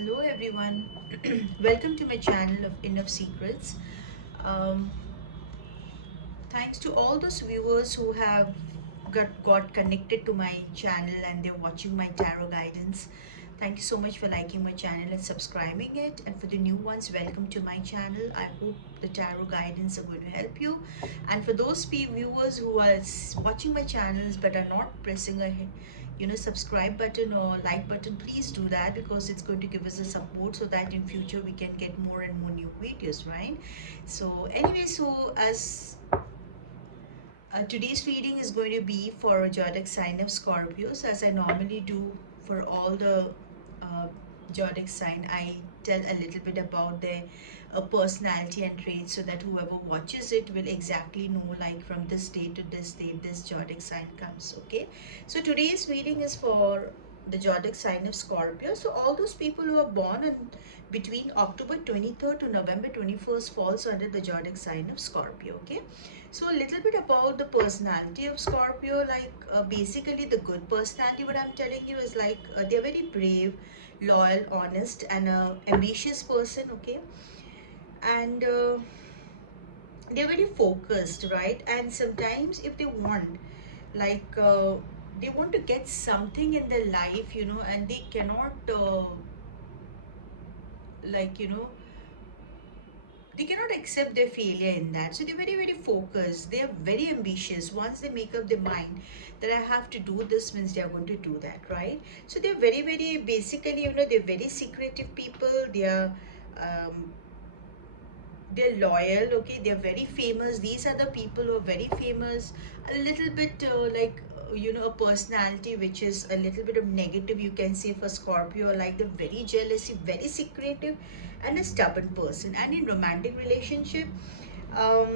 Hello everyone. Welcome to my channel of Enough Secrets. Um, Thanks to all those viewers who have got connected to my channel and they're watching my tarot guidance. Thank you so much for liking my channel and subscribing it. And for the new ones, welcome to my channel. I hope the tarot guidance are going to help you. And for those viewers who are watching my channels but are not pressing a subscribe button or like button, please do that because it's going to give us a support so that in future we can get more and more new videos, right? So anyway, so as today's reading is going to be for zodiac sign of Scorpios, as I normally do for all the uh, zodiac sign. I tell a little bit about their personality and traits so that whoever watches it will exactly know, like from this date to this date, this zodiac sign comes. Okay, so today's reading is for the zodiac sign of Scorpio. So all those people who are born in between October 23rd to November 21st falls under the zodiac sign of Scorpio. Okay, so a little bit about the personality of Scorpio, like basically the good personality. What I'm telling you is like they're very brave, loyal, honest, and ambitious person. Okay, and they're very focused, right? And sometimes if they want, like they want to get something in their life, and they cannot, like they cannot accept their failure in that, so they're very very focused, they are very ambitious. Once they make up their mind that I have to do this, means they are going to do that, right? So they're very very basically, they're very secretive people. Um, they're loyal. Okay, they're very famous. These are the people who are very famous. A little bit a personality which is a little bit of negative, you can say, for Scorpio, like the very jealousy, very secretive, and a stubborn person. And in romantic relationship, um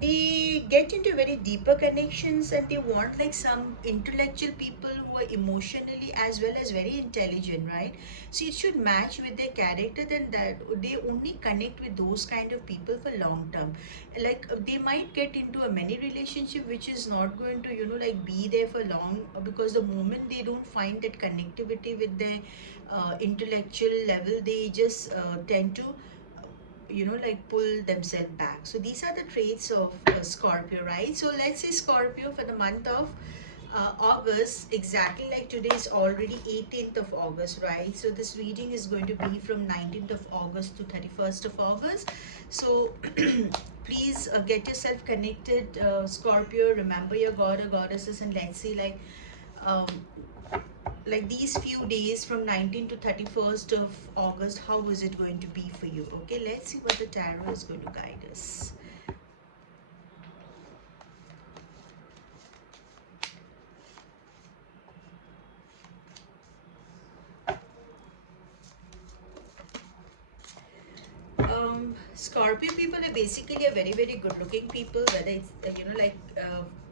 they get into very deeper connections, and they want like some intellectual people who are emotionally as well as very intelligent, right? So it should match with their character, then that they only connect with those kind of people for long term. Like they might get into a many relationship which is not going to like be there for long, because the moment they don't find that connectivity with their intellectual level, they just tend to like pull themselves back. So these are the traits of Scorpio, right? So let's say Scorpio for the month of August, exactly like today is already 18th of August, right? So this reading is going to be from 19th of August to 31st of August. So please get yourself connected, Scorpio. Remember your god or goddesses, and let's see um, like these few days from 19th to 31st of August, how is it going to be for you? Okay, let's see what the tarot is going to guide us. Scorpio people are basically a very very good looking people, whether it's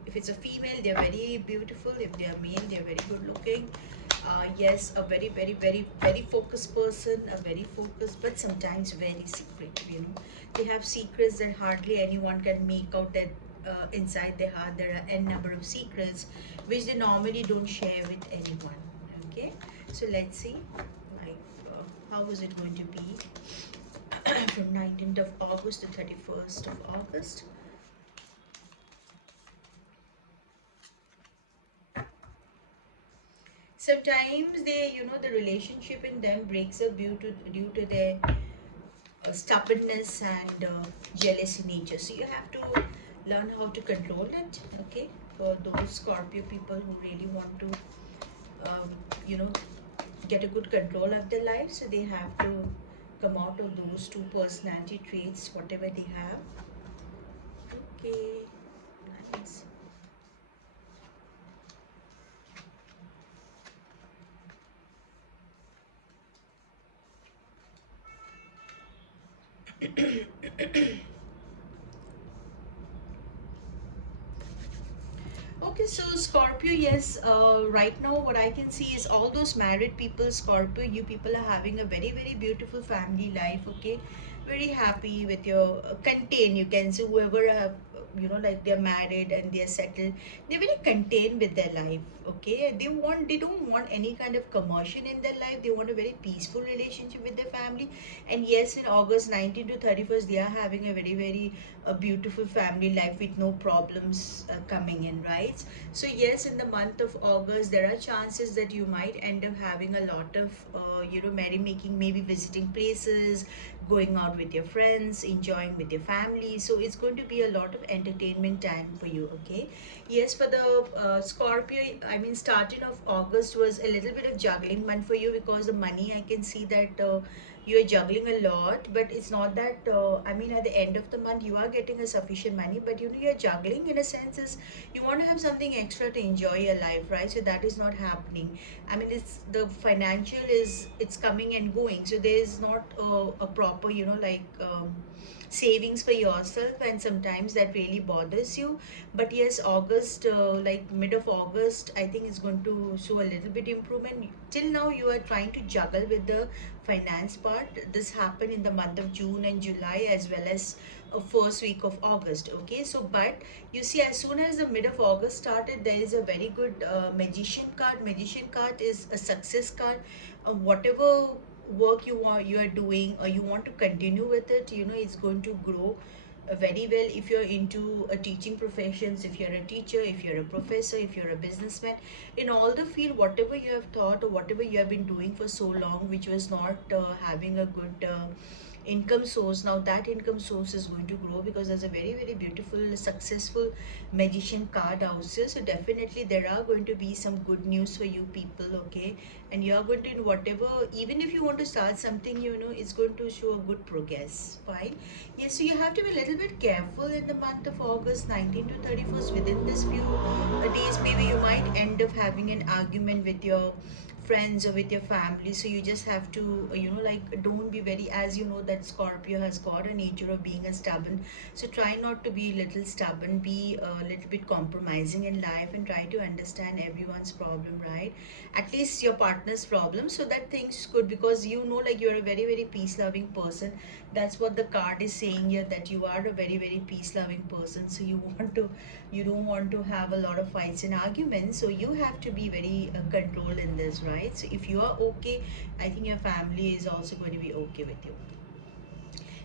if it's a female, they're very beautiful. If they are male, they're very good looking. Yes, a very very very very focused person, a very focused but sometimes very secretive. They have secrets that hardly anyone can make out, that inside their heart there are n number of secrets which they normally don't share with anyone. Okay, so let's see, like how is it going to be from 19th of August to 31st of August. Sometimes they, the relationship in them breaks up due to their stubbornness and jealousy nature. So you have to learn how to control it. Okay, for those Scorpio people who really want to, um, you know, get a good control of their life, so they have to come out of those two personality traits, whatever they have. Okay, nice. Okay, so Scorpio, yes, right now what I can see is all those married people, Scorpio, you people are having a very, very beautiful family life, okay? Very happy with your contain, you can say, whoever like they're married and they're settled, they're very contained with their life. Okay, they don't want any kind of commotion in their life. They want a very peaceful relationship with their family. And yes, in August 19 to 31st, they are having a very very beautiful family life with no problems coming in, right? So yes, in the month of August, there are chances that you might end up having a lot of, merrymaking, maybe visiting places, going out with your friends, enjoying with your family. So it's going to be a lot of entertainment time for you, okay? Yes, for the Scorpio, I mean, starting of August was a little bit of juggling month for you, because the money, I can see that you are juggling a lot, but it's not that, I mean, at the end of the month, you are getting a sufficient money, but you're juggling in a sense is you want to have something extra to enjoy your life, right? So that is not happening. I mean, it's the financial is, it's coming and going, so there is not a proper, savings for yourself, and sometimes that really bothers you. But yes, August, like mid of August, I think is going to show a little bit improvement. Till now you are trying to juggle with the finance part. This happened in the month of June and July, as well as first week of August. Okay, so but you see, as soon as the mid of August started, there is a very good magician card. Magician card is a success card. Whatever work you are doing, or you want to continue with it, it's going to grow very well. If you're into teaching professions, if you're a teacher, if you're a professor, if you're a businessman, in all the field, whatever you have taught or whatever you have been doing for so long, which was not having a good income source, now that income source is going to grow, because there's a very very beautiful successful magician card houses. So definitely there are going to be some good news for you people, okay? And you are going to, in whatever, even if you want to start something, it's going to show a good progress. Fine. Yes, so you have to be a little bit careful in the month of August 19 to 31st. Within this few days, maybe you might end up having an argument with your friends or with your family. So you just have to, don't be very, as you know, that Scorpio has got a nature of being a stubborn. So try not to be a little stubborn, be a little bit compromising in life, and try to understand everyone's problem, right? At least your partner's problem, so that things could, because like you're a very very peace loving person. That's what the card is saying here, that you are a very very peace loving person. So you don't want to have a lot of fights and arguments, so you have to be very controlled in this, right? So if you are okay, I think your family is also going to be okay with you.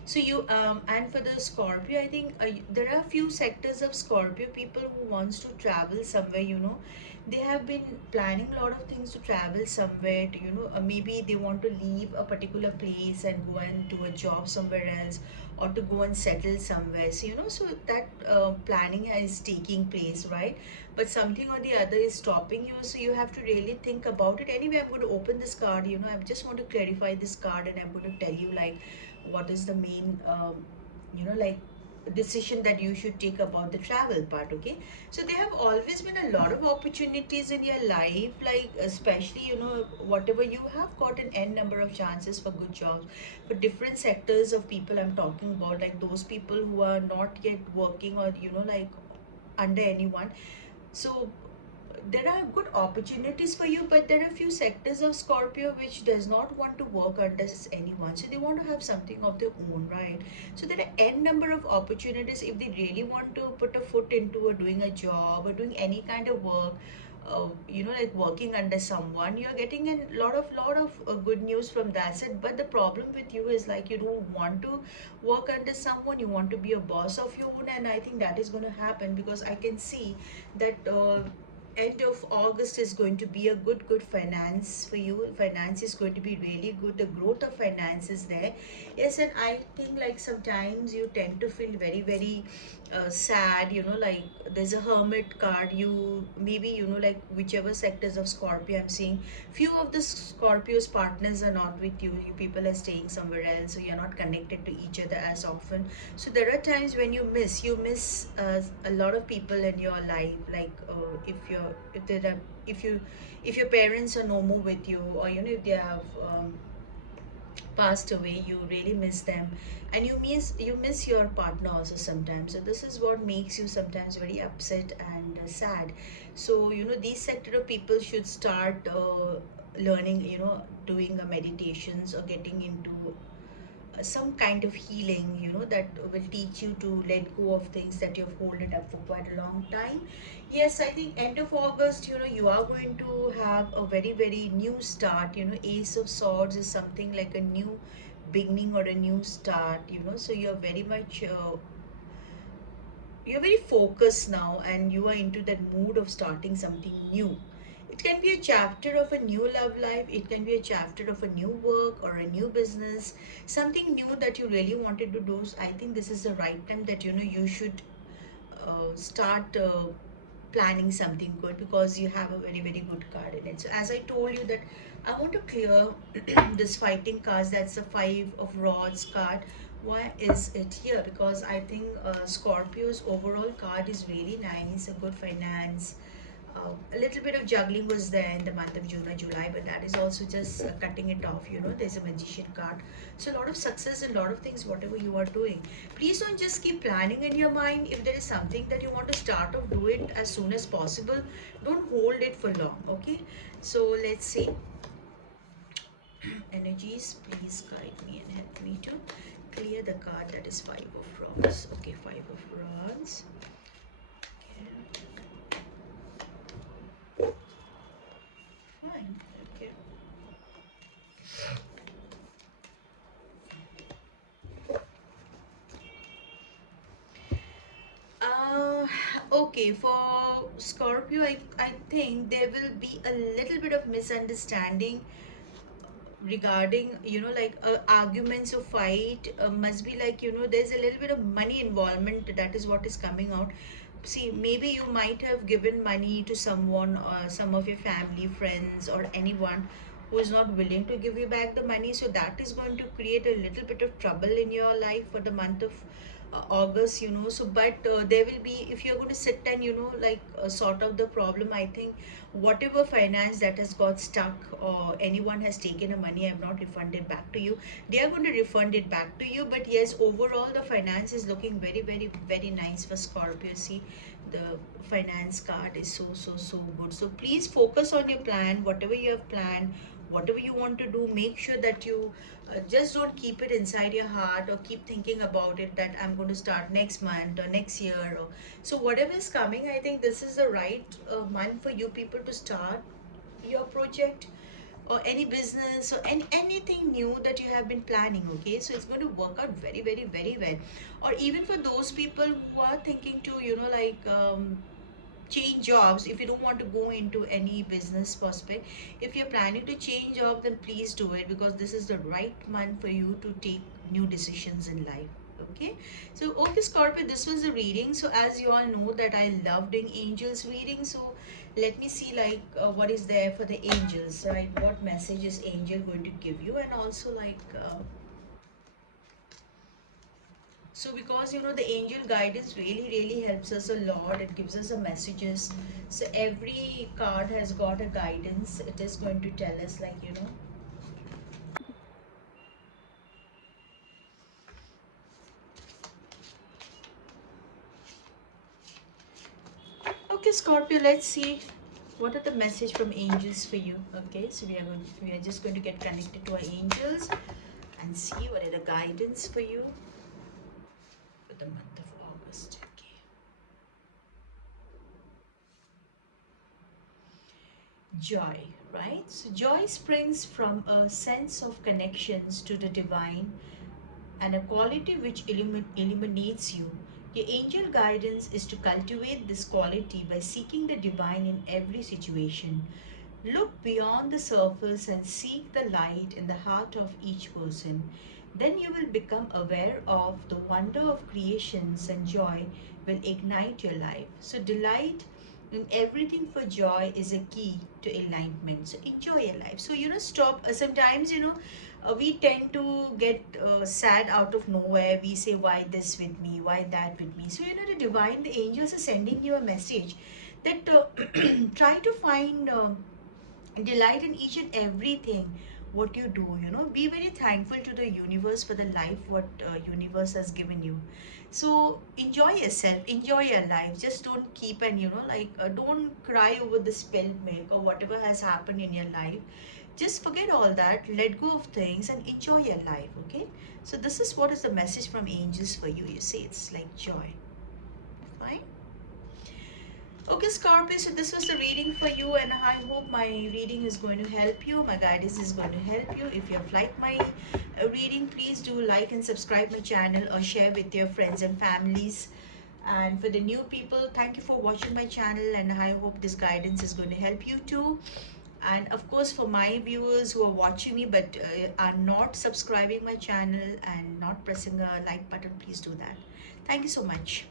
So you and for the Scorpio, I think there are a few sectors of Scorpio people who wants to travel somewhere. They have been planning a lot of things to travel somewhere. To, maybe they want to leave a particular place and go and do a job somewhere else, or to go and settle somewhere. So so that planning is taking place, right? But something or the other is stopping you. So you have to really think about it. Anyway, I'm going to open this card. I just want to clarify this card, and I'm going to tell you like what is the main like decision that you should take about the travel part. Okay, so there have always been a lot of opportunities in your life, like especially whatever you have got an n number of chances for good jobs for different sectors of people. I'm talking about like those people who are not yet working, or like under anyone. So there are good opportunities for you, but there are a few sectors of Scorpio which does not want to work under anyone, so they want to have something of their own, right? So there are n number of opportunities if they really want to put a foot into doing a job or doing any kind of work. Like working under someone, you're getting a lot of good news from that side. But the problem with you is like you don't want to work under someone, you want to be a boss of your own. And I think that is going to happen, because I can see that end of August is going to be a good finance for you. Finance is going to be really good. The growth of finance is there. Yes, and I think like sometimes you tend to feel very very sad. Like there's a hermit card. You maybe like whichever sectors of Scorpio I'm seeing, few of the Scorpio's partners are not with you. You people are staying somewhere else, so you're not connected to each other as often. So there are times when you miss a lot of people in your life, like if there are if you if your parents are no more with you, or if they have passed away, you really miss them. And you miss your partner also sometimes. So this is what makes you sometimes very upset and sad. So these sector of people should start learning, doing meditations, or getting into some kind of healing, that will teach you to let go of things that you've holded up for quite a long time. Yes, I think end of August, you are going to have a very, very new start. Ace of Swords is something like a new beginning or a new start, so you're very focused now, and you are into that mood of starting something new. It can be a chapter of a new love life, it can be a chapter of a new work or a new business, something new that you really wanted to do. So I think this is the right time that you should start planning something good, because you have a very, very good card in it. So as I told you that I want to clear this fighting cards, that's the Five of Rods card. Why is it here? Because I think Scorpio's overall card is really nice, a good finance. A little bit of juggling was there in the month of June or July, but that is also just cutting it off. There's a magician card. So a lot of success and a lot of things, whatever you are doing. Please don't just keep planning in your mind. If there is something that you want to start off, do it as soon as possible. Don't hold it for long, okay? So let's see. Energies, please guide me and help me to clear the card that is Five of Rods. Okay, Five of Rods. Okay, fine. Okay. Uh, okay, for Scorpio, I think there will be a little bit of misunderstanding regarding, arguments or fight. Must be like, there's a little bit of money involvement. That is what is coming out. See, maybe you might have given money to someone, or some of your family, friends, or anyone who is not willing to give you back the money. So that is going to create a little bit of trouble in your life for the month of August. So but there will be, if you're going to sit and sort out the problem, I think whatever finance that has got stuck, or anyone has taken a money, have not refunded back to you, they are going to refund it back to you. But yes, overall the finance is looking very, very, very nice for Scorpio. See, the finance card is so, so, so good. So please focus on your plan, whatever you have planned, whatever you want to do. Make sure that you just don't keep it inside your heart, or keep thinking about it that I'm going to start next month or next year. Or so whatever is coming, I think this is the right month for you people to start your project, or any business, or anything new that you have been planning. Okay, so it's going to work out very, very, very well. Or even for those people who are thinking to change jobs, if you don't want to go into any business prospect, if you're planning to change job, then please do it, because this is the right month for you to take new decisions in life. Okay, so okay, Scorpio, this was the reading. So as you all know that I love doing angels reading, so let me see what is there for the angels, right? What message is angel going to give you? And also so because the angel guidance really, really helps us a lot. It gives us a messages. So every card has got a guidance. It is going to tell us, okay, Scorpio, let's see what are the message from angels for you. Okay, so we are just going to get connected to our angels and see what are the guidance for you for the month of August. Okay. Joy, right? So joy springs from a sense of connections to the divine, and a quality which illuminates you. Your angel guidance is to cultivate this quality by seeking the divine in every situation. Look beyond the surface and seek the light in the heart of each person. Then you will become aware of the wonder of creations, and joy will ignite your life. So, delight in everything for joy is a key to enlightenment. So, enjoy your life. So, stop. Sometimes, we tend to get sad out of nowhere. We say, why this with me? Why that with me? So, the divine, the angels are sending you a message that try to find. Delight in each and everything what you do. Be very thankful to the universe for the life what universe has given you. So enjoy yourself, enjoy your life. Just don't keep and don't cry over the spilled milk or whatever has happened in your life. Just forget all that, let go of things, and enjoy your life, okay? So, this is what is the message from angels for you. You see, it's like joy. Fine. Okay, Scorpio, so this was the reading for you, and I hope my reading is going to help you. My guidance is going to help you. If you have liked my reading, please do like and subscribe my channel or share with your friends and families. And for the new people, thank you for watching my channel, and I hope this guidance is going to help you too. And of course, for my viewers who are watching me but are not subscribing my channel and not pressing a like button, please do that. Thank you so much.